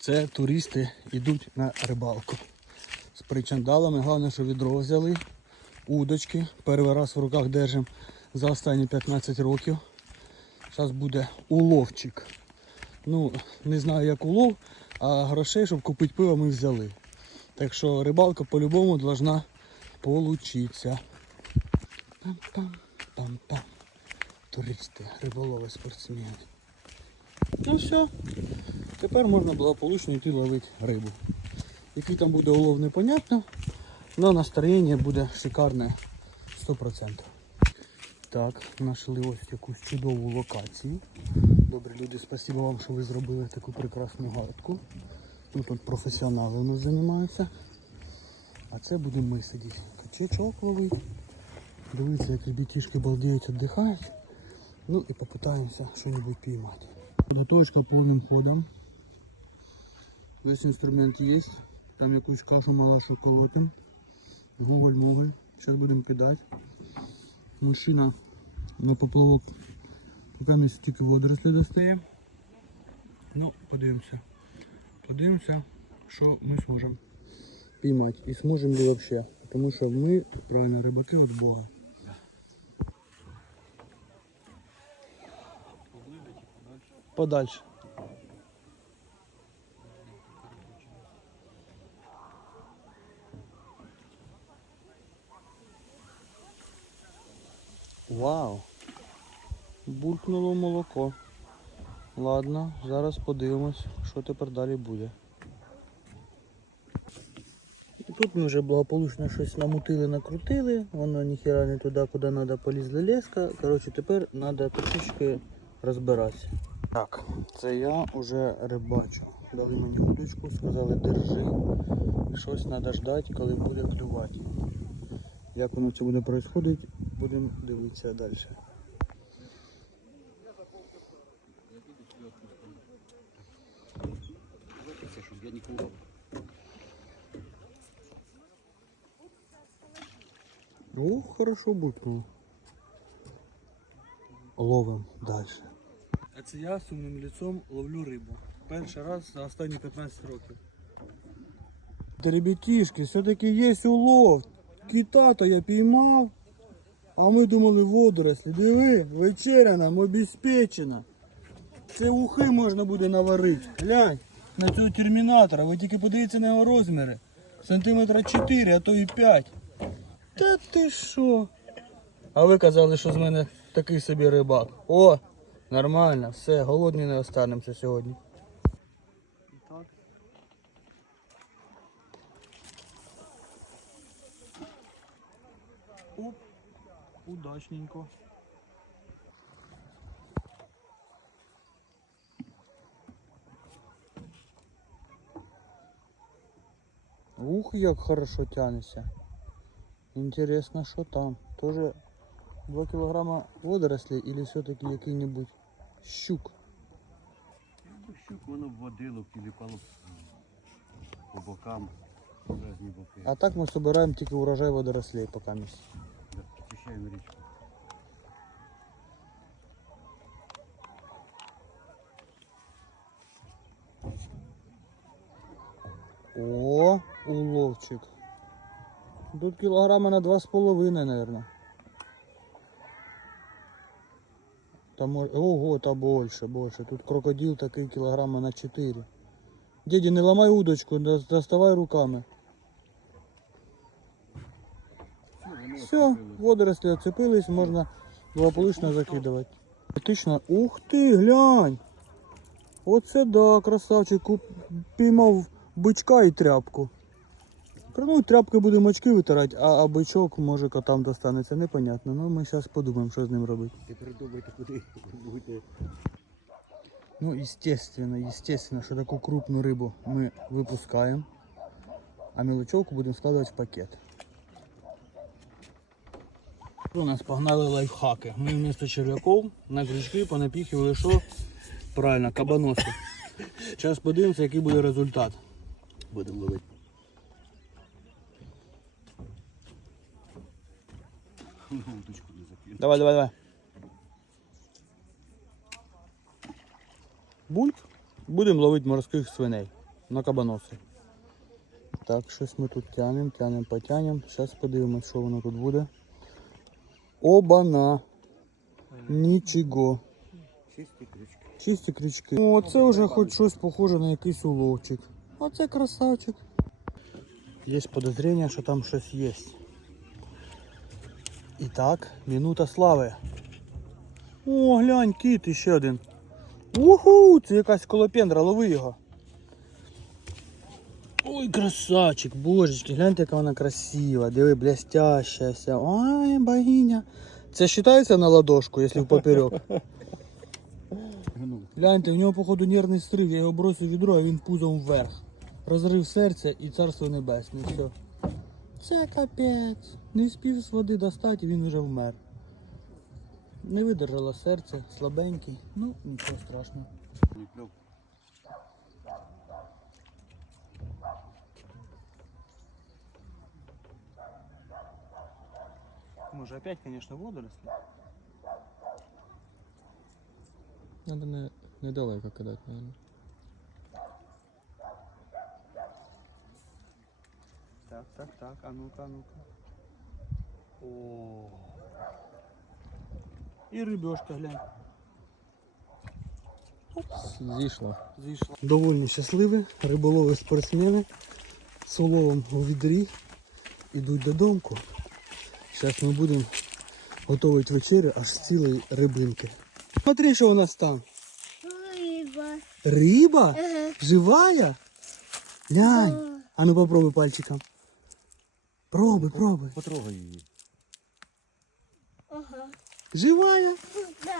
Це туристи йдуть на рибалку. З причандалами, головне, що відро взяли, удочки. Перший раз в руках держимо за останні 15 років. Зараз буде уловчик. Ну, не знаю як улов, а грошей, щоб купити пиво, ми взяли. Так що рибалка по-любому должна получиться. Пам-пам, пам-пам. Туристи, риболови, спортсмени. Ну все. Тепер можна благополучно йти ловити рибу. Який там буде улов, непонятно, але настроєння буде шикарне 100%. Так, знайшли ось якусь чудову локацію. Добрі люди, спасибо вам, що ви зробили таку прекрасну гадку. Тут от професіонали у нас займаються. А це будемо ми сидіти. Качечок ловити. Дивіться, як ребятишки балдеють, віддихають. Ну і попитаємося щось піймати. Подготовочка повним ходом. Весь інструмент є. Там якусь кашу малашу колотим. Гоголь-моголь. Зараз будемо кидати. Мужчина на поплавок поки не стільки водорослі достає. Ну, подивимося. Подивимося, що ми зможемо піймати. І зможемо ли взагалі. Тому що ми, правильно, рибаки від Бога. Подальше. Вау! Булькнуло молоко. Ладно, зараз подивимось, що тепер далі буде. Тут ми вже благополучно щось намутили, накрутили, воно ніхіра не туди, куди треба, полізла леска. Коротше, тепер треба трішечки розбиратися. Так, це я вже рибачу. Дали мені удочку, сказали держи. Щось треба ждати, коли буде клювати. Як воно це буде відбуватися, будемо дивитися далі. О, хорошо булькнуло. Ловим далі. А це я сумним лицом ловлю рибу. Перший раз за останні 15 років. Та ребятішки, все-таки є улов. Кита-то я піймав. А ми думали водорослі. Диви, вечеря нам обезпечена. Це ухи можна буде наварити. Глянь, на цього термінатора. Ви тільки подивіться на його розміри. Сантиметра 4, а то і 5. Та ти що? А ви казали, що з мене такий собі рибак. О, нормально, все, голодні не останемося сьогодні. Оп, удачненько. Ух, як хорошо тянешься. Интересно, что там? Тоже 2 килограмма водорослей или все-таки який-нибудь щук? Ну, щук воно б водило, тіліпало б по бокам, в різні боки. А так мы собираем тільки урожай водорослей пока місяць. Да, Очищаємо річку. О, уловчик. Тут килограмма на два с половиной, наверное. Там, ого, та больше, больше. Тут крокодил такий килограмма на 4. Діді, не ламай удочку, доставай руками. Все, водоросли оцепились, можна благополучно закидувати. Фактично, ух ти, глянь! Оце да, красавчик, піймав бичка і тряпку. Ну, тряпки будемо очки витирати, а, а бичок може котам достанеться, непонятно. Ну ми зараз подумаємо, що з ним робити. Ти придумайте, куди будете. Ну, естественно, естественно, що таку крупну рибу ми випускаємо, а мілочовку будемо складувати в пакет. У нас погнали лайфхаки. Ми вместо черв'яков на крючки понапіхували що? Правильно, кабаноси. Зараз подивимося, який буде результат. Будемо ловити. Давай, давай, давай. Бульк. Будемо ловити морських свиней. на кабаноси. Так, щось ми тут тянемо, тянемо, потянемо. Зараз подивимось, що воно тут буде. Оба-на. Нічого. Чисті крючки. Чисті крючки. О, це вже хоч щось похоже на якийсь уловчик. Оце красавчик. Є подозріння, що там щось є. І так, минута слави. О, глянь, кіт іще один. Уху, це якась колопендра, лови його. Ой, красавчик, божечки, гляньте, яка вона красива. Диви, блестяща вся. Ой, богиня. Це вважається на ладошку, якщо в поперек. Гляньте, в нього, походу, нервний стрив, я його бросив в відро, а він пузом вверх. Розрив серця і царство небесне. Все. Це капець. Не спів з води достати, він вже вмер. Не видержало серце, слабенький. Ну, нічого страшного. Не клюв. Може опять, конечно, водоросли. Надо не, недалеко кидати, наверное. Так, так, так, а ну-ка, а ну-ка. О. І рибешка, глянь. Зійшло. Зійшла. Довольно щасливі, риболови спортсмени з уловом у відрі йдуть додому. Зараз ми будемо готувати вечерю аж з цілої рибинки. Смотри, що у нас там. Риба. Риба? Ага. Живая? Глянь. А ну попробуй пальчиком. Пробуй, пробуй. Потрогай її. Ага. Живая? Да.